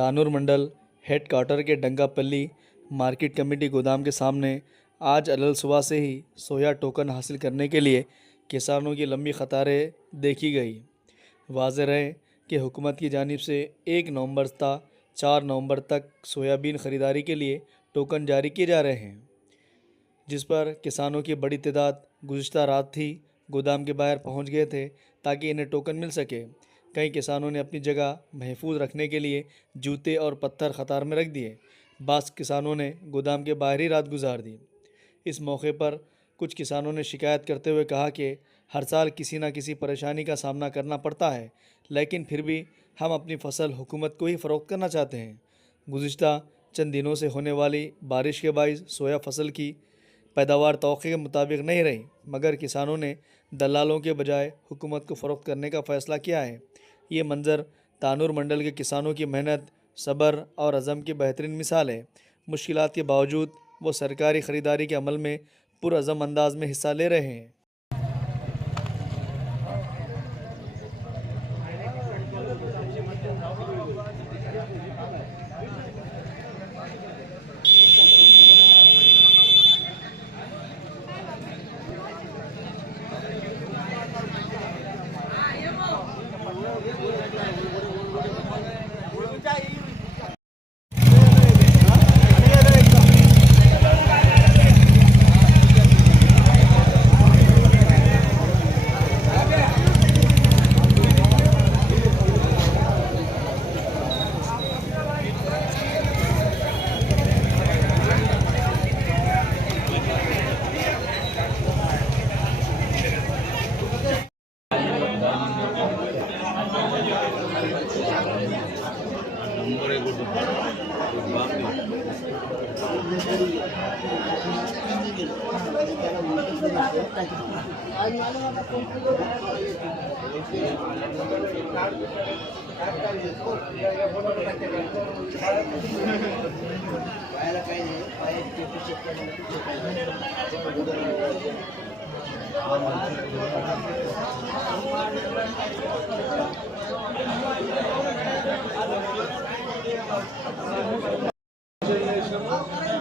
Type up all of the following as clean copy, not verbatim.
तानूर मंडल head quarter के डंगापल्ली market committee गोदाम के सामने आज अलल सुबह से ही सोया टोकन हासिल करने के लिए किसानों की लंबी कतारें देखी गई। वाज़ेह रहे कि हुकूमत की जानिब से 1 नवंबर से 4 नवंबर तक सोयाबीन ख़रीदारी के लिए टोकन जारी किए जा रहे हैं, जिस पर किसानों की बड़ी तादाद गुज़िश्ता रात ही गोदाम के बाहर पहुंच गए थे ताकि इन्हें टोकन मिल सके। कई किसानों ने अपनी जगह महफूज रखने के लिए जूते और पत्थर कतार में रख दिए। बास किसानों ने गोदाम के बाहर ही रात गुजार दी। इस मौके पर कुछ किसानों ने शिकायत करते हुए कहा कि हर साल किसी न किसी परेशानी का सामना करना पड़ता है, लेकिन फिर भी हम अपनी फसल हुकूमत को ही फ़रोख्त करना चाहते हैं। गुज़िश्ता चंद दिनों से होने वाली बारिश के बाइस सोया फसल की पैदावार तौक़े के मुताबिक नहीं रही, मगर किसानों ने दलालों के बजाय हुकूमत को फ़रोख्त करने का फ़ैसला किया है। ये मंज़र तानूर मंडल के किसानों की मेहनत, सब्र और अज़म की बेहतरीन मिसाल है। मुश्किलात के बावजूद वो सरकारी ख़रीदारी के अमल में पुरअज़म अंदाज में हिस्सा ले रहे हैं।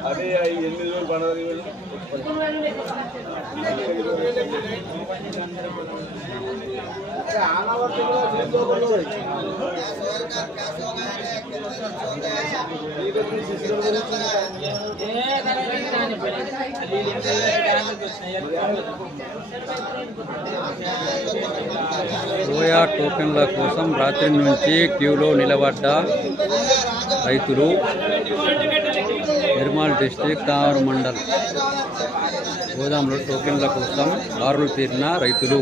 అదే 8 రోజులు పడదు సోయా టోకెన్ల కోసం రాత్రి నుంచి క్యూలో నిలబడ్డ రైతులు నిర్మల్ డిస్ట్రిక్ట్ తానూర్ మండల్ గోదాంలో టోకెన్ల కోసం బారులు తీరిన రైతులు